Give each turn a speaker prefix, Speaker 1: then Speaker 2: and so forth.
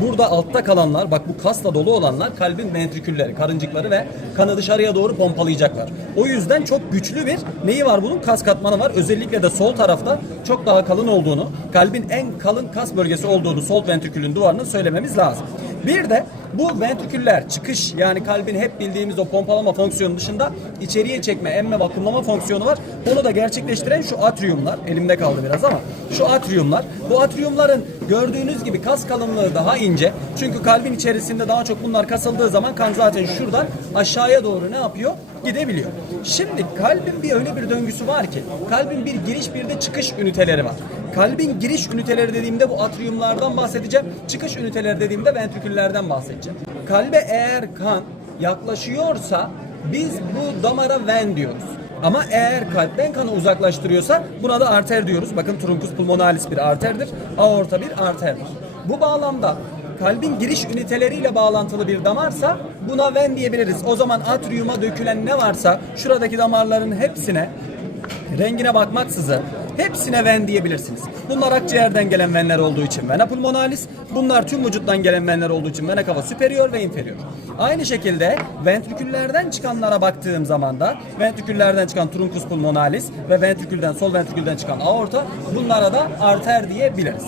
Speaker 1: Burada altta kalanlar bak bu kasla dolu olanlar kalbin ventrikülleri, karıncıkları ve kanı dışarıya doğru pompalayacaklar. O yüzden çok güçlü bir neyi var bunun? Kas katmanı var. Özellikle de sol tarafta çok daha kalın olduğunu, kalbin en kalın kas bölgesi olduğunu sol ventrikülün duvarını söylememiz lazım. Bir de bu ventriküller çıkış yani kalbin hep bildiğimiz o pompalama fonksiyonu dışında içeriye çekme, emme vakumlama fonksiyonu var. Onu da gerçekleştiren şu atriumlar. Elimde kaldı biraz ama şu atriumlar. Bu atriumların gördüğünüz gibi kas kalınlığı daha ince. Çünkü kalbin içerisinde daha çok bunlar kasıldığı zaman kan zaten şuradan aşağıya doğru ne yapıyor? Gidebiliyor. Şimdi kalbin bir öyle bir döngüsü var ki kalbin bir giriş bir de çıkış üniteleri var. Kalbin giriş üniteleri dediğimde bu atriumlardan bahsedeceğim. Çıkış üniteleri dediğimde ventriküllerden bahsedeceğim. Kalbe eğer kan yaklaşıyorsa biz bu damara ven diyoruz. Ama eğer kalpten kanı uzaklaştırıyorsa buna da arter diyoruz. Bakın trunkus pulmonalis bir arterdir. Aorta bir arterdir. Bu bağlamda kalbin giriş üniteleriyle bağlantılı bir damarsa buna ven diyebiliriz. O zaman atriuma dökülen ne varsa şuradaki damarların hepsine rengine bakmaksızın hepsine ven diyebilirsiniz. Bunlar akciğerden gelen venler olduğu için vena pulmonalis. Bunlar tüm vücuttan gelen venler olduğu için vena cava superior ve inferior. Aynı şekilde ventriküllerden çıkanlara baktığım zaman da ventriküllerden çıkan truncus pulmonalis ve ventrikülden sol ventrikülden çıkan aorta bunlara da arter diyebiliriz.